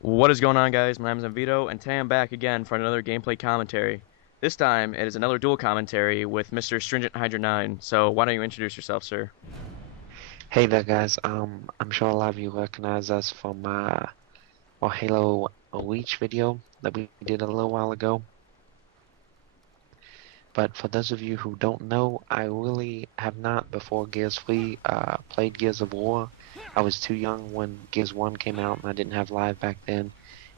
What is going on, guys? My name is Mvito, and today I'm back again for another gameplay commentary. This time, it is another dual commentary with Mr. Stringent Hydra 9. So, why don't you introduce yourself, sir? Hey there, guys. I'm sure a lot of you recognize us from our Halo Reach video that we did a little while ago. But for those of you who don't know, I really have not, before Gears 3, played Gears of War. I was too young when Gears 1 came out, and I didn't have Live back then.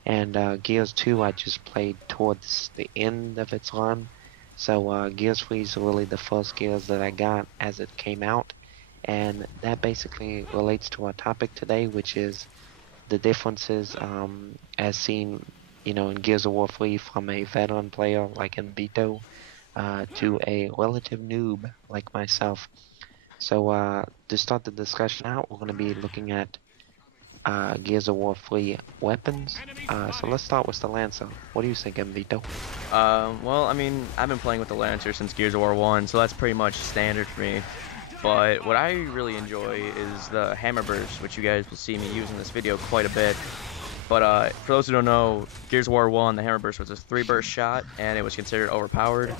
And Gears 2, I just played towards the end of its run. So Gears 3 is really the first Gears that I got as it came out. And that basically relates to our topic today, which is the differences as seen, in Gears of War 3 from a veteran player like Mvito to a relative noob like myself. So to start the discussion out, we're going to be looking at Gears of War 3 weapons. So let's start with the Lancer. What do you think, Mvito? I've been playing with the Lancer since Gears of War 1, so that's pretty much standard for me. But what I really enjoy is the Hammer Burst, which you guys will see me use in this video quite a bit. But for those who don't know, Gears of War 1, the Hammer Burst was a 3-burst shot, and it was considered overpowered.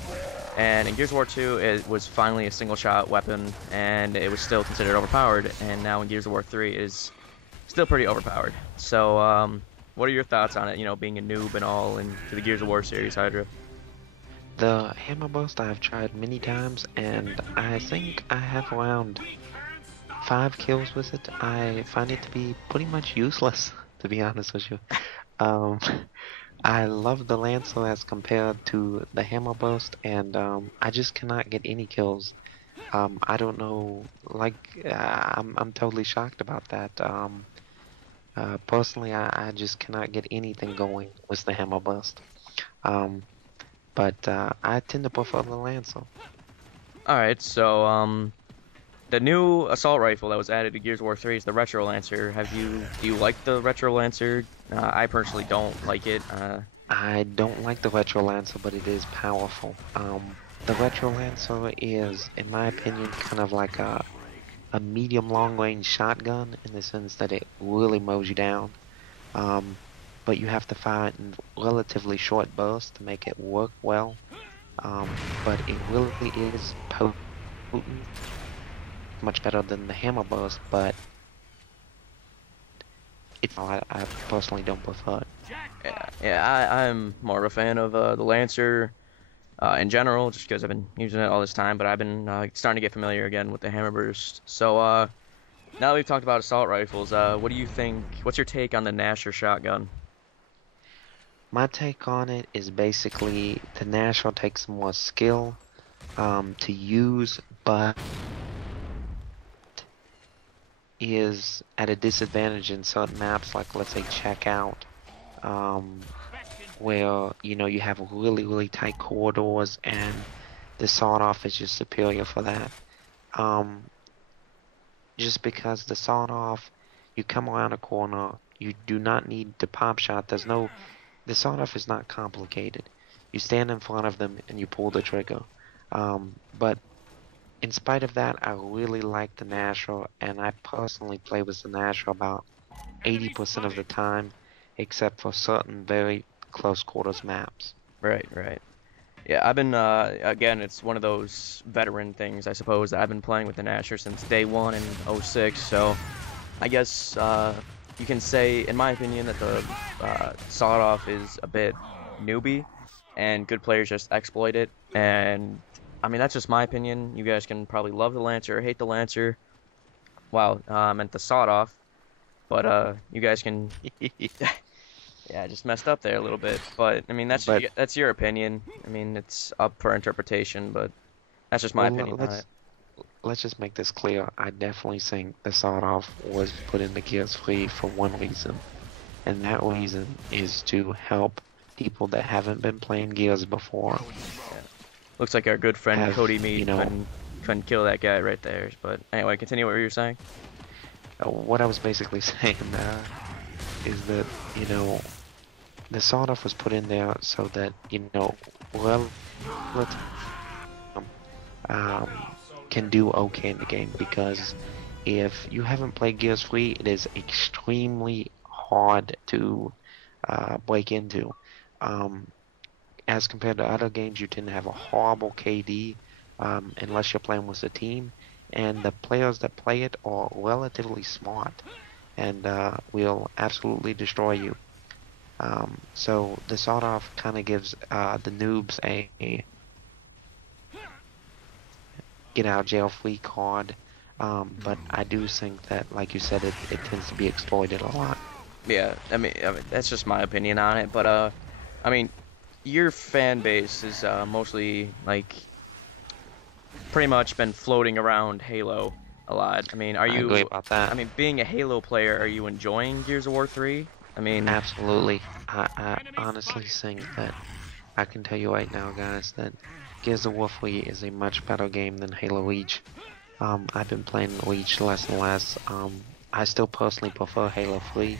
And in Gears of War 2, it was finally a single-shot weapon, and it was still considered overpowered. And now in Gears of War 3, it is still pretty overpowered. So, what are your thoughts on it, being a noob and all into the Gears of War series, Hydra? The Hammer Burst I have tried many times, and I think I have around 5 kills with it. I find it to be pretty much useless, to be honest with you. Um, I love the Lancer as compared to the Hammer Burst, and I just cannot get any kills. I don't know, like, I'm totally shocked about that. Personally, I just cannot get anything going with the Hammer Burst. Um, but I tend to prefer the Lancer. Alright, so, the new assault rifle that was added to Gears of War 3 is the Retro Lancer. Do you like the Retro Lancer? I personally don't like it. I don't like the Retro Lancer, but it is powerful. The Retro Lancer is, in my opinion, kind of like a medium long range shotgun in the sense that it really mows you down. Um, but you have to fire it in relatively short bursts to make it work well. But it really is potent, much better than the Hammer Burst, but I personally don't prefer it. I'm more of a fan of the Lancer in general, just because I've been using it all this time, but I've been starting to get familiar again with the Hammer Burst. So, now that we've talked about assault rifles, what do you think? What's your take on the Nasher shotgun? My take on it is basically the Nashville takes more skill to use, but is at a disadvantage in certain maps, like let's say Checkout, um, where you have really tight corridors, and the sawed-off is just superior for that. Um, just because the sawed-off, you come around a corner, you do not need to pop shot. The sawed-off is not complicated. You stand in front of them and you pull the trigger. But in spite of that, I really like the Nashor, and I personally play with the Nashor about 80% of the time, except for certain very close quarters maps. Right, right. Yeah, I've been again, it's one of those veteran things, I suppose. I've been playing with the Nasher since day one in '06, so I guess you can say, in my opinion, that the sawed-off is a bit newbie, and good players just exploit it. And I mean, that's just my opinion. You guys can probably love the Lancer or hate the Lancer. Wow, I meant the sawed-off, but you guys can. Yeah, I just messed up there a little bit, but I mean But that's your opinion. I mean it's up for interpretation, but that's just my well, opinion on it. let's just make this clear. I definitely think the sawed off was put in the Gears Free for one reason, and that reason is to help people that haven't been playing Gears before Yeah. Looks like our good friend have, Cody you Mead know, couldn't kill that guy right there. But anyway, continue what you were saying. what I was basically saying is that, the sawed off was put in there so that, well, um, can do okay in the game, because if you haven't played Gears Free, it is extremely hard to break into. As compared to other games, you tend to have a horrible KD unless you're playing with a team, and the players that play it are relatively smart and will absolutely destroy you. So the sawed off kind of gives the noobs a get out of jail free card, but I do think that, like you said, it tends to be exploited a lot. Yeah, I mean that's just my opinion on it, but I mean, your fan base is mostly like pretty much been floating around Halo a lot. I mean, are I agree you? about I that. mean, being a Halo player, are you enjoying Gears of War 3? I mean, Absolutely. I honestly think that I can tell you right now, guys, that Gears of War 3 is a much better game than Halo Reach. I've been playing Reach less and less. I still personally prefer Halo 3,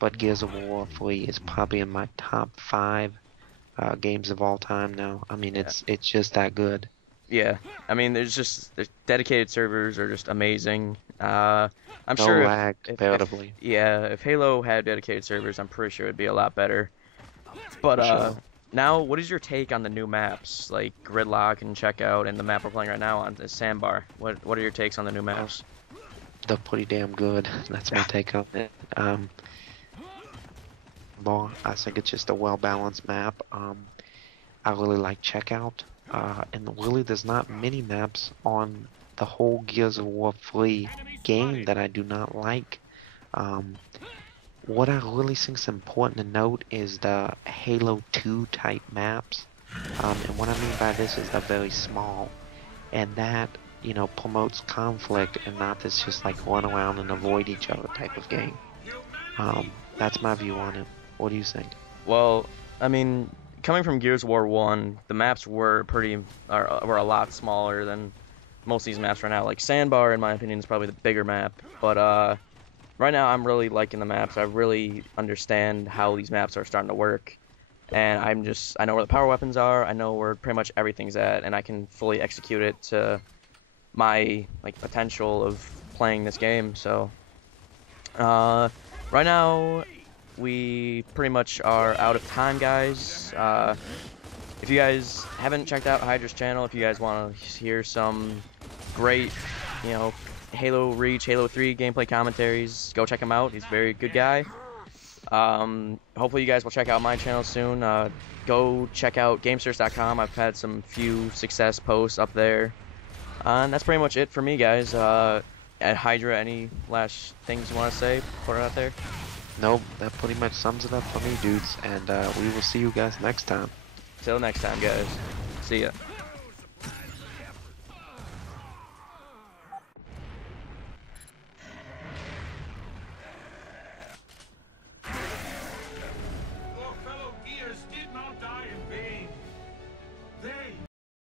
but Gears of War 3 is probably in my top 5 games of all time now. I mean, yeah, it's just that good. yeah. I mean, there's dedicated servers are just amazing. I'm No sure lag if comparatively, yeah, if Halo had dedicated servers, I'm pretty sure it'd be a lot better. But for sure. now what is your take on the new maps like Gridlock and Checkout and the map we're playing right now on the Sandbar? What are your takes on the new Uh, maps? they're pretty damn good. That's my take on it. I think it's just a well-balanced map. I really like Checkout, and really there's not many maps on the whole Gears of War 3 game that I do not like. Um, what I really think is important to note is the Halo 2 type maps, and what I mean by this is they're very small, and that, promotes conflict and not this just like run around and avoid each other type of game. That's my view on it. What do you think? Well, I mean, coming from Gears of War 1, the maps were a lot smaller than most of these maps right now. Like Sandbar, in my opinion, is probably the bigger map. But right now, I'm really liking the maps. I really understand how these maps are starting to work, and I know where the power weapons are. I know where pretty much everything's at, and I can fully execute it to my like potential of playing this game. So right now we pretty much are out of time, guys. If you guys haven't checked out Hydra's channel, if you guys want to hear some great, you know, Halo Reach, Halo 3 gameplay commentaries, go check him out. He's a very good guy. Hopefully you guys will check out my channel soon. Go check out gamesters.com. I've had some few success posts up there. And that's pretty much it for me, guys. At Hydra, any last things you want to say? Put it out there. Nope, that pretty much sums it up for me, dudes, and we will see you guys next time. Till next time, guys. See ya.